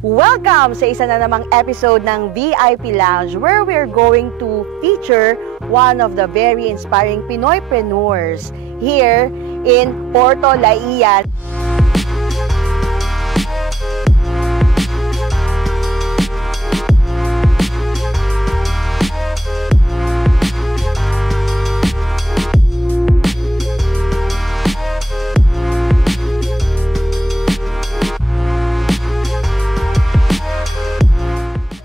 Welcome sa isa na namang episode ng VIP Lounge where we're going to feature one of the very inspiring Pinoypreneurs here in Porto Laia.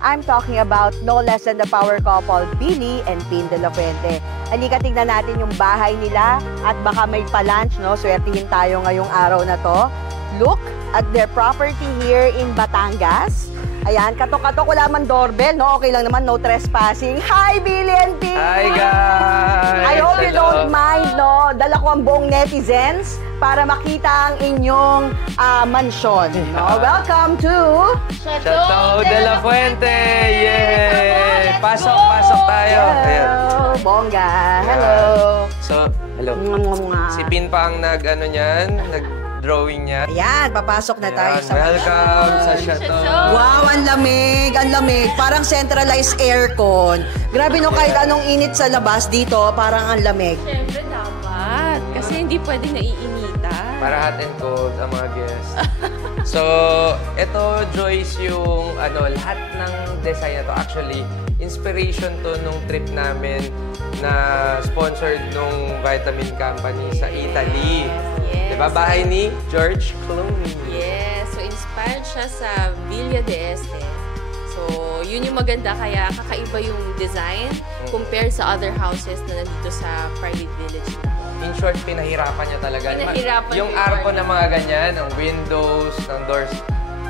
I'm talking about no less than the power couple, Billy and Pin De La Fuente. Halika, tignan natin yung bahay nila at baka may pa-lunch, no? Swertihin tayo ngayong araw na to. Look at their property here in Batangas. Ayan, katok-katok, wala man doorbell, no? Okay lang naman, no trespassing. Hi, Billy and Pin! Hi, guys! I hope you don't mind, no? Dala ko ang buong netizens para makita ang inyong mansyon, no? Welcome to Chateau De La Fuente! Yay! Pasok tayo. Hello, bongga. Hello. So, hello. Si Pin pa ang nag-drawing niya. Ayan, papasok na tayo sa welcome sa Chateau. Wow, ang lamig, ang lamig. Parang centralized aircon. Grabe no, kahit anong init sa labas dito, parang ang lamig. Siyempre dapat. Kasi hindi pwedeng naiinitan. Para hot and cold ang mga guests. So, ito, Joyce, yung lahat ng design na to. Actually, inspiration to nung trip namin na sponsored nung Vitamin Company sa Italy. Yes. Diba? Bahay ni George Clooney. Yes. So, inspired siya sa Villa d'Este. So, yun yung maganda. Kaya kakaiba yung design compared sa other houses na nandito sa private village na. In short, pinahirapan niya talaga. Yung arko ng mga ganyan, ng windows, ng doors,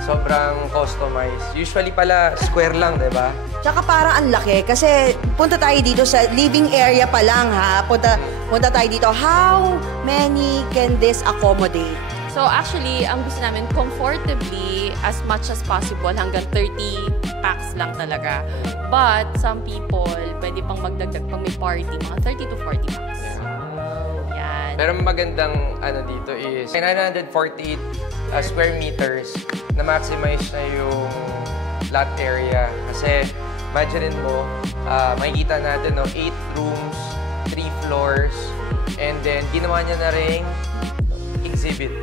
sobrang customized. Usually pala, square lang, di ba? Tsaka parang ang laki kasi punta tayo dito sa living area pa lang, ha? Punta tayo dito. How many can this accommodate? So, actually, ang gusto namin, comfortably, as much as possible, hanggang 30 packs lang talaga. But, some people, pwede pang magdagdag pang may party, mga 30 to 40 packs. Pero magandang dito is 948 square meters na maximize na yung lot area. Kasi imagine mo, makikita natin 8 rooms, 3 floors, and then ginawa niya na ring exhibit.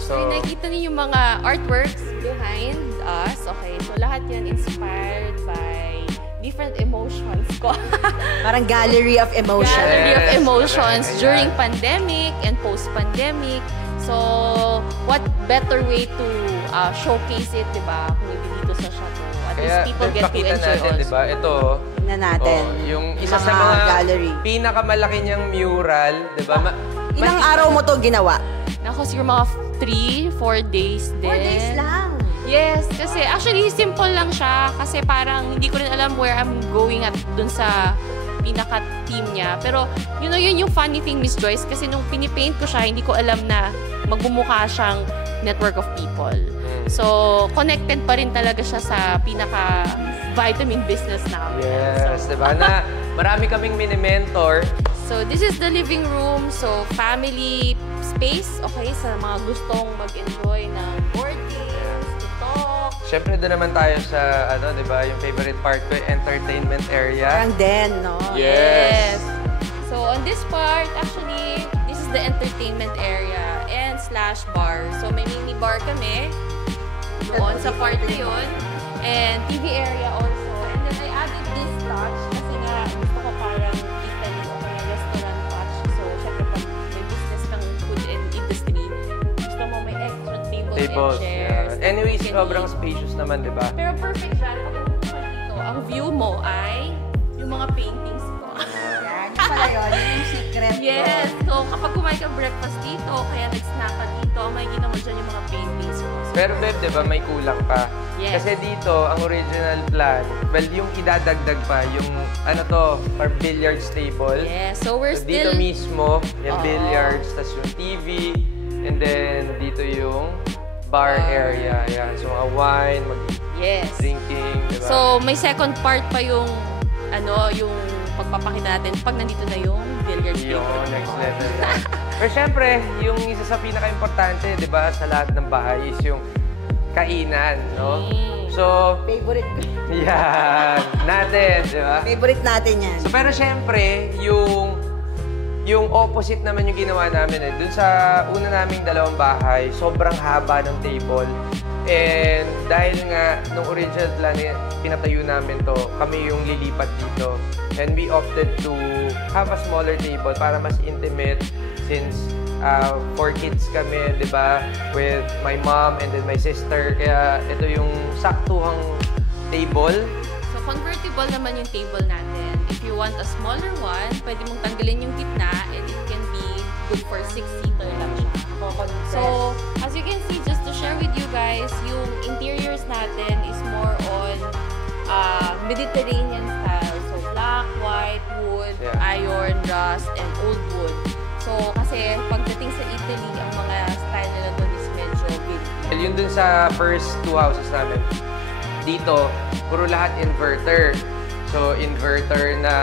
So nakikita niyo yung mga artworks behind us. Okay, so lahat yan inspired by different emotions ko. Parang gallery of emotions. Gallery of emotions during pandemic and post-pandemic. So, what better way to showcase it, di ba? Kung hindi dito sa Chateau. At least people get to enjoy natin, also. Di ba? Ito, tingnan natin. Yung isa sa mga gallery. Pinakamalaki niyang mural, di ba? Ilang araw mo to ginawa? Nako, siguro mga 3-4 days din. 4 days lang? Yes, kasi actually simple lang siya kasi parang hindi ko rin alam where I'm going at dun sa pinaka-team niya. Pero yun yung funny thing, Miss Joyce, kasi nung pinipaint ko siya, hindi ko alam na magbumukha siyang network of people. So, connected pa rin talaga siya sa pinaka-vitamin business namin. Yes, so, diba? Na marami kaming mini-mentor. So, this is the living room. So, family space, okay, sa mga gustong mag-enjoy ng board games, to talk. Siyempre, doon naman tayo sa, di ba, yung favorite part ko, entertainment area. Parang den, no? Yes. So, on this part, actually, this is the entertainment area and slash bar. So, may mini bar kami doon sa part na yun. And TV area also. And then, I added this touch kasi nga, gusto ko parang Italy o kaya restaurant touch. So, syempre, pag may business kang food and industry, gusto mo may extra tables and chairs. Yeah. Anyways, sobrang spacious naman, di ba? Pero perfect siya. Kapag pumunta dito, ang view mo ay yung mga paintings ko. Yan, yung pala yun. Yung secret. Yes. So, kapag kumain ka breakfast dito, kaya nag-snack ka dito, makikita mo dyan yung mga paintings ko. So, pero babe, di ba, may kulang pa. Yes. Kasi dito, ang original plan, well, yung idadagdag pa, yung for billiards table. yes. So, we're Dito still... mismo, yung billiards, tas yung TV, and then dito yung bar area. Yan. So, wine, Yes. drinking, di ba? So, may second part pa yung yung pagpapakita natin pag nandito na yung billiards table. Yung next level. Pero syempre, yung isa sa pinaka-importante, di ba, sa lahat ng bahay is yung kainan, no? So, Favorite ko. yan, natin, di ba? Favorite natin yan. So, pero syempre, yung opposite naman yung ginawa namin eh. Dun sa una naming dalawang bahay, sobrang haba ng table. And dahil nga, nung original plan, pinatayo namin to, kami yung lilipat dito. And we opted to have a smaller table para mas intimate since 4 kids kami, di ba? With my mom and then my sister. Kaya ito yung saktuhang table. So, convertible naman yung table natin. If you want a smaller one, pwede mong tanggalin yung gitna and it can be good for 6-seater lang siya. So, as you can see, just to share with you guys, yung interiors natin is more on Mediterranean style. So, black, white, wood, iron, rust, and old wood. So, kasi pagdating sa Italy, ang mga style nila doon is medyo big. Yun dun sa first 2 houses namin. Dito, puro lahat inverter. So, inverter na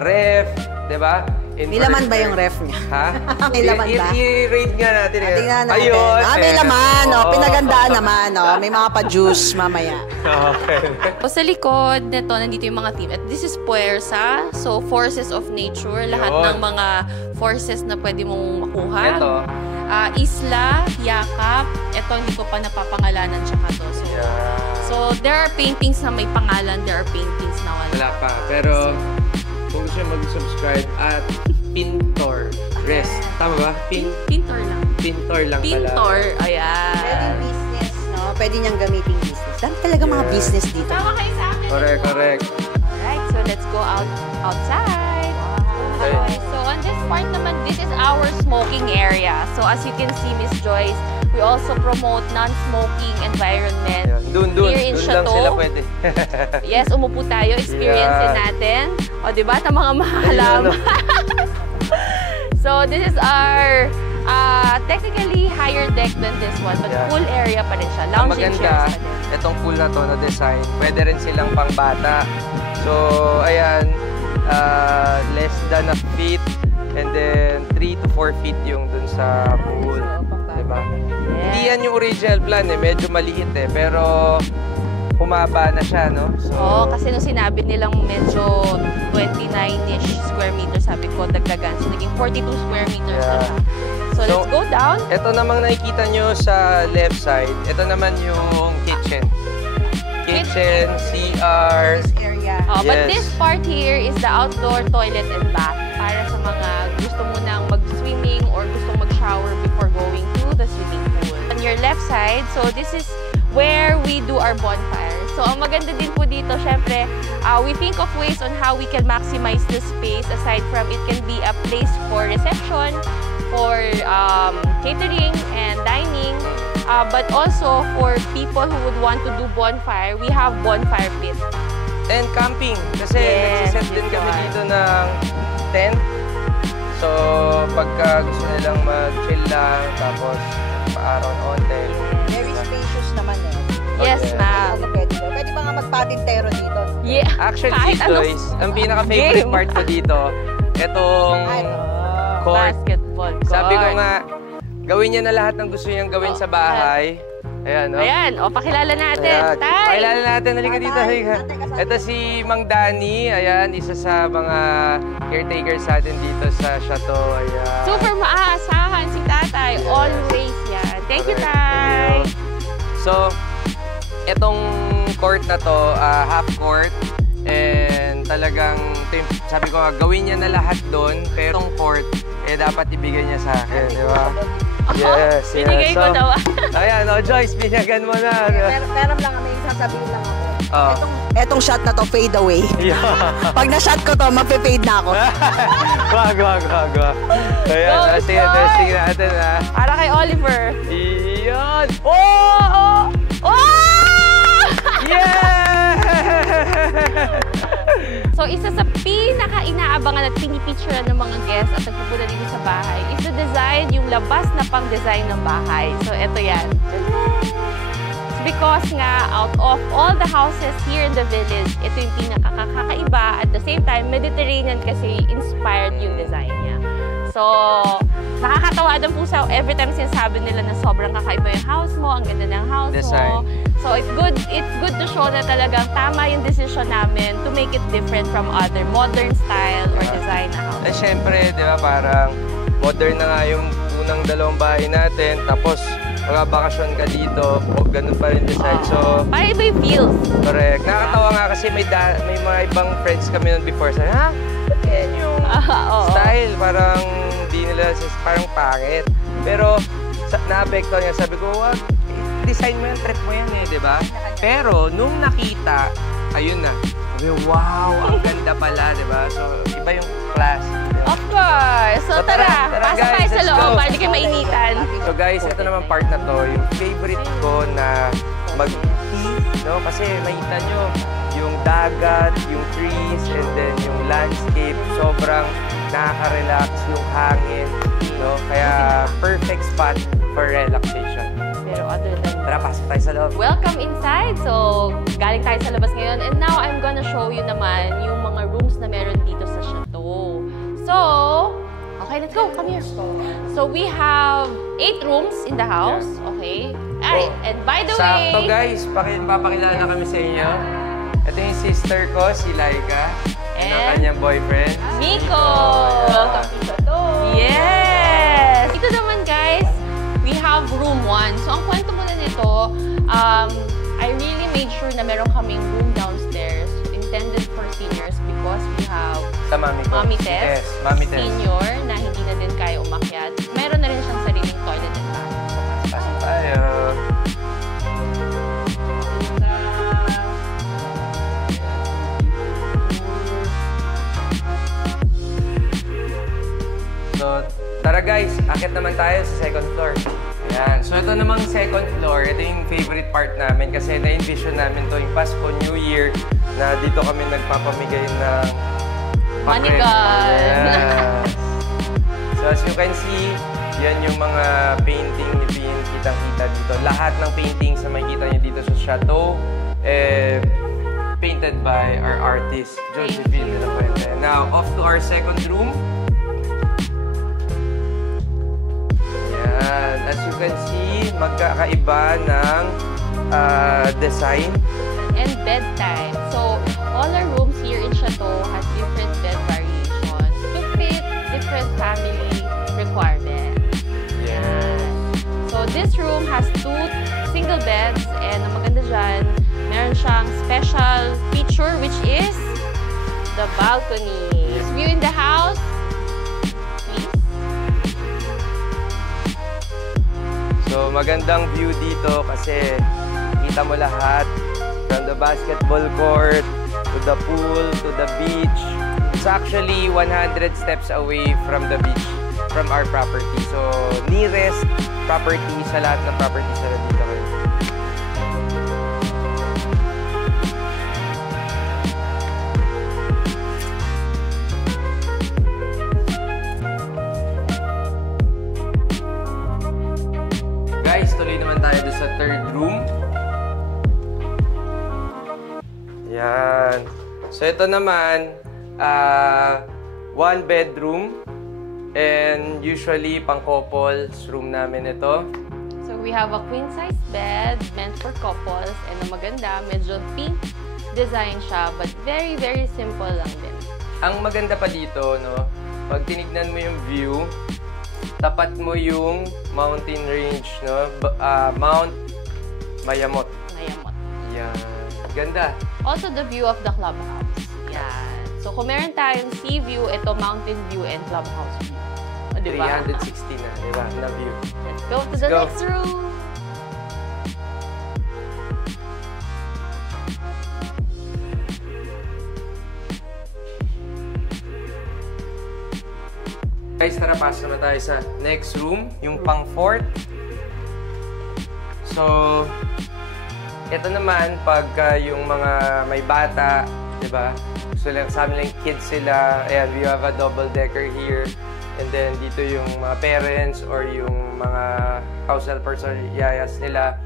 ref, di ba? May laman ba yung ref niya? Ha? May laman ba? I-rate nga natin. Tingnan natin. Ayun. May laman. Pinagandaan naman. May mga pa-juice mamaya. Okay. So, sa likod nito, nandito yung mga team. At this is Puersa. So, forces of nature. Lahat ng mga forces na pwede mong makuha. Ito. Isla, Yakap. Ito, hindi ko pa napapangalanan siya ka to. So, there are paintings na may pangalan. There are paintings na wala. Wala pa. Pero, kung gusto nyo mag-subscribe at Pintor Rest. Tama ba? Pintor lang. Pintor lang pala. Pintor, ayan. Pwedeng business, no? Pwede niyang gamitin business. Dami talaga mga business dito. Tama kayo sa akin. Correct. Alright, so let's go outside. Okay. So on this part naman, this is our smoking area. So as you can see, Miss Joyce, we also promote non-smoking environment. Doon Here in lang Chateau. sila pwede. Yes, umupo tayo, experience natin. O, di ba? Ng mga mahalaman. So, this is our technically higher deck than this one, but pool area pa rin siya. Lounging chairs pa din. Itong pool na to na design, pwede rin silang pangbata. So, ayan, less than a feet and then 3 to 4 feet yung dun sa pool. Diba? Hindi yan yung original plan eh, medyo maliit eh, pero humaba na siya, no? So, kasi nung sinabi nilang medyo 29-ish square meters, sabi ko, dagdagan. So, naging 42 square meters na siya. So, let's go down. Ito namang nakikita nyo sa left side, ito naman yung kitchen. Kitchen, CR. Area. But this part here is the outdoor toilet and bath para sa mga gusto mo nang mag-swimming or gusto mag-shower before going to the swimming pool. On your left side, so this is where we do our bonfire. So, ang maganda din po dito, syempre, we think of ways on how we can maximize the space. Aside from it can be a place for reception, for catering and dining, but also for people who would want to do bonfire, we have bonfire pit. And camping, kasi nagsiset din kami dito ng tent. So, pagka gusto nilang mag-chill lang, tapos pa-araw ng onte. Very spacious naman eh. Yes, ma'am. Pwede ba nga magpatintero dito? Yeah. Actually, Joyce, ang pinaka-favorite part ko dito, itong court. Basketball court. Sabi ko nga, gawin niya na lahat ng gusto niyang gawin sa bahay. Ayan, no? Ayan, pakilala natin. Ayan. Tay! Pakilala natin, halika dito. Halika. Ito si Mang Danny, ayan, isa sa mga caretakers sa atin dito sa Chateau. Ayan. Super maaasahan si Tatay. Always yan. Thank you, Tay! So, itong court na to, half court, and talagang, sabi ko nga, gawin niya na lahat doon, pero itong court, dapat ibigay niya sa akin, di ba? Yes, Binigay ko daw. Ayan, Joyce, binyagan mo na. Meron lang, may sasabihin lang ako. Etong shot na to, fade away. Pag na-shot ko to, mape-fade na ako. Wag. Ayan, sige natin, ha. Para kay Oliver. Iyon! Oh! Yeah! So, isa sa pinaka-inaabangan at pinipicturean ng mga guests at nagpupunta dito sa bahay is the design, yung labas na pang-design ng bahay. So, eto yan. It's because nga, out of all the houses here in the village, ito yung pinakakakaiba. At the same time, Mediterranean kasi inspired yung design niya. So, So, nakakatawa din po sa every time sinasabi nila na sobrang kakaiba yung house mo, ang ganda ng house mo. So, it's good to show na talagang tama yung decision namin to make it different from other modern style or design na house. Eh, syempre, di ba, parang modern na nga yung unang dalawang bahay natin, tapos magabakasyon ka dito, o ganun pa rin design. So, parang iba yung feels. Correct. Nakakatawa nga kasi may mga ibang friends kami nun before. Sabi, ha? Ba't yan yung style? Parang di nila, parang pangit. Pero, na-apekto niya, sabi ko, wag, design mo yan, trip mo yan eh, di ba? Pero, nung nakita, ayun na. Sabi, wow, ang ganda pala, di ba? So, iba yung class. Of course! So, tara, pasok tayo sa loob para hindi kayo mainitan. So guys, ito naman part na to, yung favorite ko na mag-tea, no? Kasi makita nyo, yung dagat, yung trees, and then yung landscape, sobrang nakaka-relax yung hangin, no? Kaya perfect spot for relaxation. Pero other than Tara, pasok tayo sa loob. welcome inside. So, galing tayo sa labas ngayon. And now, I'm gonna show you naman yung mga rooms na meron dito sa chateau. So, okay, let's go. Come here. So, we have 8 rooms in the house. Okay? Alright, and by the way... Sakto guys, papakilala kami sa inyo. Ito yung sister ko, si Laika. And ang kanyang boyfriend. Miko! Welcome to chateau! Yes! Ito naman guys, we have room 1. So, ang kwento muna nito, I really made sure na meron kaming room downstairs intended for seniors because we have Sa mami ko. Mommy Tess, Yes, Mami Tess. senior na hindi na din kaya umakyat. Meron na rin siyang sariling toilet and bath. Pasok tayo. So, tara guys, akit naman tayo sa second floor. Ayan. So, ito namang second floor, ito yung favorite part namin kasi na-envision namin to yung Pasko, New Year, na dito kami nagpapamigay ng Manigal! Yes. So, as you can see, yan yung mga painting ni Pin, kitang-kita dito. Lahat ng paintings na makikita niyo dito sa chateau, painted by our artist, Josephine de la Fuente. Now, off to our second room. Yan. As you can see, magkakaiba ng design. And bedtime. So, all our rooms here in Chateau has different bed variations to fit different family requirements. Yes. So, this room has 2 single beds and ang maganda dyan, meron siyang special feature which is the balcony. View in the house, please. So, magandang view dito kasi kita mo lahat from the basketball court to the pool to the beach. It's actually 100 steps away from the beach from our property. So, nearest property sa lahat ng properties na dito kayo. Guys, tuloy naman tayo doon sa third room. Yan. So, ito naman, 1 bedroom. And usually, pang-couples room namin ito. So, we have a queen-size bed meant for couples and ang maganda, medyo pink design siya but very, very simple lang din. Ang maganda pa dito, no, pag tinignan mo yung view, tapat mo yung mountain range, no? Mount Mayamot. Mayamot. Yan. Ganda. Also, the view of the clubhouse. Yan. So, kung meron tayong sea view, ito mountain view and clubhouse view. O, diba? 360 na, diba? Na view. Let's go to the go. next room. Guys, tara, pasok naman tayo sa next room, yung pang-fourth. So, ito naman, pagka yung mga may bata, di ba? Gusto lang, sa amin lang kids sila. Ayan, we have a double-decker here. And then, dito yung mga parents or yung mga house helpers or yayas nila.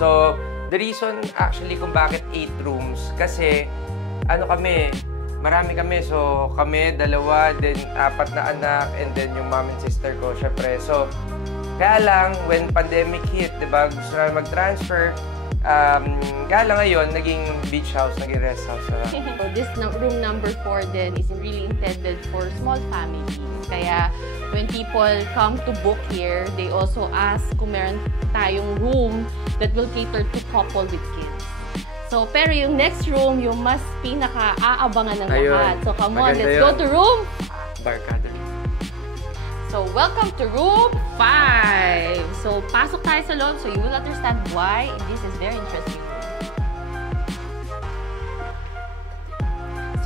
So, the reason actually kung bakit 8 rooms, kasi, ano kami, marami kami. So, kami, dalawa, then 4 na anak, and then yung mom and sister ko, syempre. So, kaya lang, when pandemic hit, diba, gusto namin mag-transfer. Kaya lang ngayon, naging beach house, naging rest house na lang. So this room number 4 then is really intended for small families. Kaya when people come to book here, they also ask kung meron tayong room that will cater to couple with kids. So, pero yung next room, yung mas pinaka-aabangan ng lahat. So, come on, let's go to room Barkada. So, welcome to room 5. So, pasok tayo sa loob so you will understand why this is very interesting room.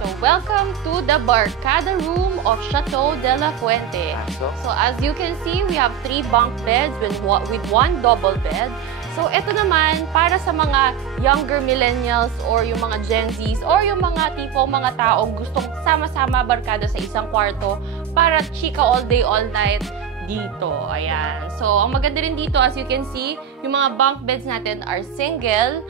So, welcome to the Barkada room of Chateau de la Fuente. So, as you can see, we have 3 bunk beds with 1 double bed. So, ito naman, para sa mga younger millennials or yung mga Gen Zs or yung mga tipong mga taong gustong sama-sama barkada sa isang kwarto para chika all day, all night dito. Ayan. So, ang maganda rin dito, as you can see, yung mga bunk beds natin are single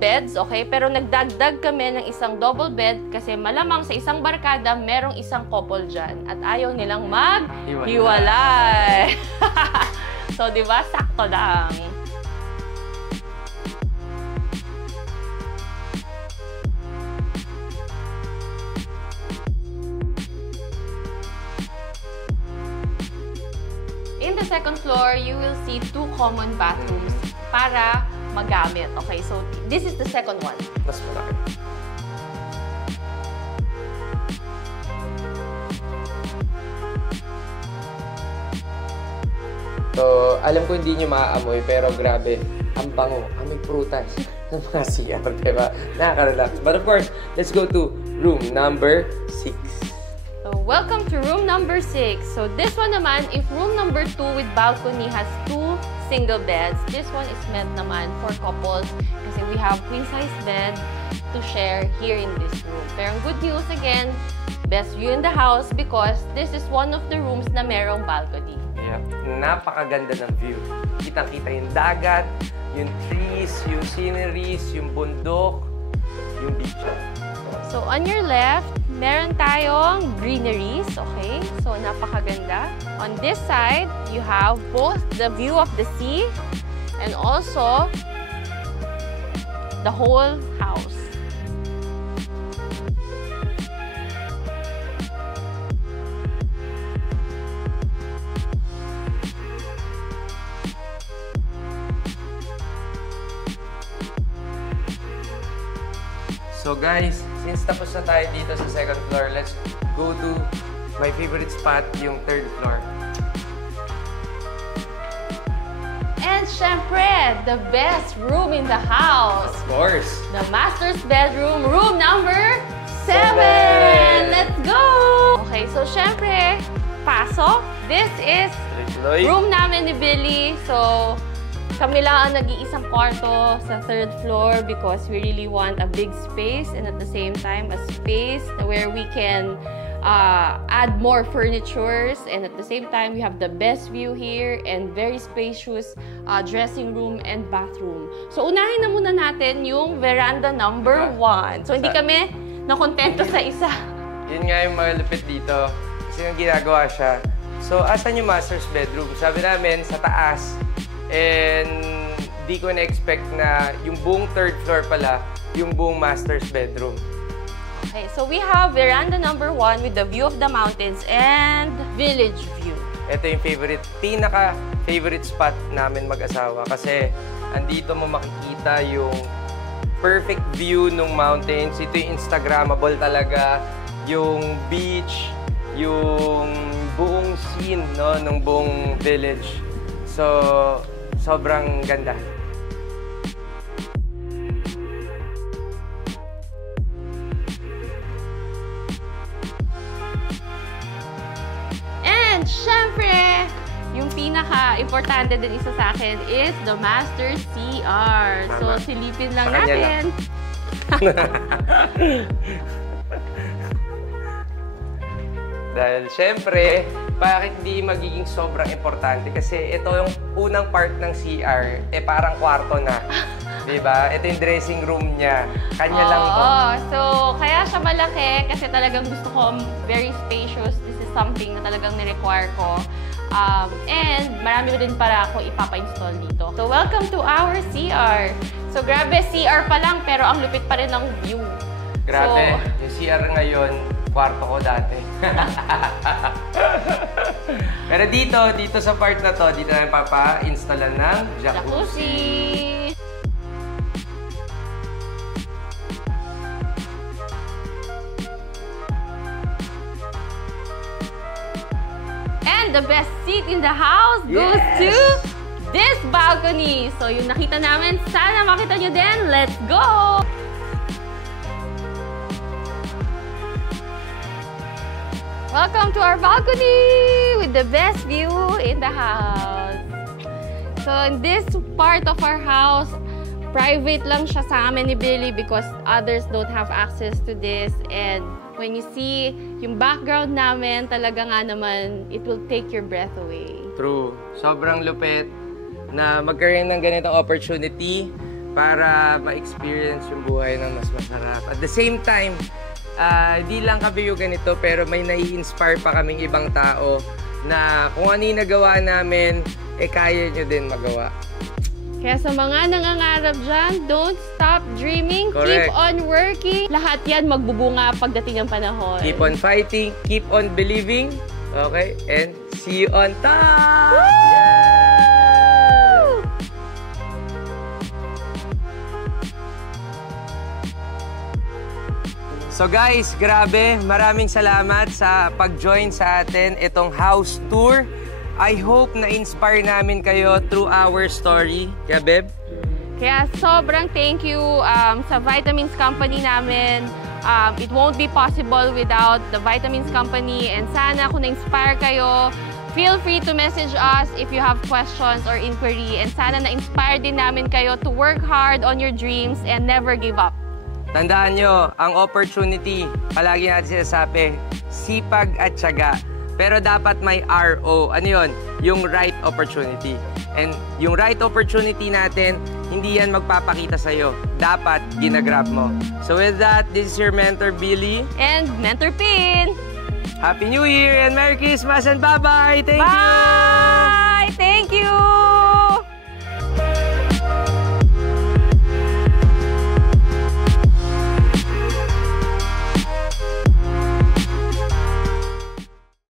beds, okay? Pero nagdagdag kami ng isang double bed kasi malamang sa isang barkada, merong isang couple dyan at ayaw nilang mag-hiwalay. So, di ba? Sakto lang. In the second floor, you will see 2 common bathrooms para magamit. Okay, so this is the second one. Mas malaki. So, alam ko hindi nyo maaamoy, pero grabe, ang bango, amoy prutas ng mga CR, diba? Nakaka-relax. But of course, let's go to room number 6. So, welcome to room number 6. So, this one naman, if room number 2 with balcony has 2 single beds, this one is meant naman for couples kasi we have queen-size bed to share here in this room. Pero good news again, best view in the house because this is one of the rooms na merong balcony. Yeah. Napakaganda ng view. Kitang-kita yung dagat, yung trees, yung sceneries, yung bundok, yung beach. So, on your left, meron tayong greeneries, okay? So, napakaganda. On this side, you have both the view of the sea and also the whole house. So guys, since tapos na tayo dito sa second floor, let's go to my favorite spot, yung third floor. And syempre, the best room in the house. Of course! The master's bedroom, room number 7! Let's go! Okay, so syempre, pasok. This is room namin ni Billy. So, kami lang ang nag-iisang kwarto sa third floor because we really want a big space and at the same time, a space where we can add more furnitures and at the same time, we have the best view here and very spacious dressing room and bathroom. So, unahin na muna natin yung veranda number 1. So, hindi kami nakontento sa isa. Yun nga yung malupit dito. Kasi yung ginagawa siya. So, asan yung master's bedroom? Sabi namin, sa taas. And di ko na-expect na yung buong third floor pala, yung buong master's bedroom. Okay, so we have veranda number 1 with the view of the mountains and village view. Ito yung pinaka-favorite spot namin mag-asawa kasi andito mo makikita yung perfect view ng mountains. Ito yung Instagrammable talaga, yung beach, yung buong scene, no, ng buong village. So, sobrang ganda. And syempre, yung pinaka-importante din isa sa akin is the master CR. So, silipin lang natin. Dahil syempre, bakit di magiging sobrang importante? Kasi ito yung unang part ng CR, parang kwarto na. Diba? Ito yung dressing room niya. Kanya lang to. Oo. So, kaya siya malaki kasi talagang gusto ko very spacious. This is something na talagang ni-require ko. And marami din para ako ipapa-install dito. So, welcome to our CR. So, grabe, CR pa lang pero ang lupit pa rin ng view. Grabe. So, Yung CR ngayon, kwarto ko dati. Pero dito sa part na to, dito na papa-installan ng jacuzzi. And the best seat in the house goes to this balcony. So, yung nakita namin, sana makita nyo din. Let's go! Welcome to our balcony with the best view in the house. So, in this part of our house, private lang siya sa amin ni Billy because others don't have access to this. And when you see yung background namin, talaga nga naman, it will take your breath away. True. Sobrang lupit na magkaroon ng ganitong opportunity para ma-experience yung buhay ng mas masarap. At the same time, di lang kami yung ganito, pero may nai-inspire pa kaming ibang tao na kung ano yung nagawa namin, kaya nyo din magawa. Kaya sa mga nangangarap dyan, don't stop dreaming. Correct. Keep on working. Lahat yan magbubunga pagdating ng panahon. Keep on fighting, keep on believing, okay? And see you on top! So guys, grabe, maraming salamat sa pag-join sa atin itong house tour. I hope na-inspire namin kayo through our story. Kaya, Beb? Kaya sobrang thank you sa Vitamins Company namin. It won't be possible without the Vitamins Company. And sana kung na-inspire kayo, feel free to message us if you have questions or inquiry. And sana na-inspire din namin kayo to work hard on your dreams and never give up. Tandaan nyo, ang opportunity, palagi natin sinasabi, sipag at tiyaga. Pero dapat may RO. Ano yun? Yung right opportunity. And yung right opportunity natin, hindi yan magpapakita sa'yo. Dapat ginagrab mo. So with that, this is your mentor, Billy. And Mentor Pin! Happy New Year and Merry Christmas and bye-bye! Thank you! Bye! Thank you!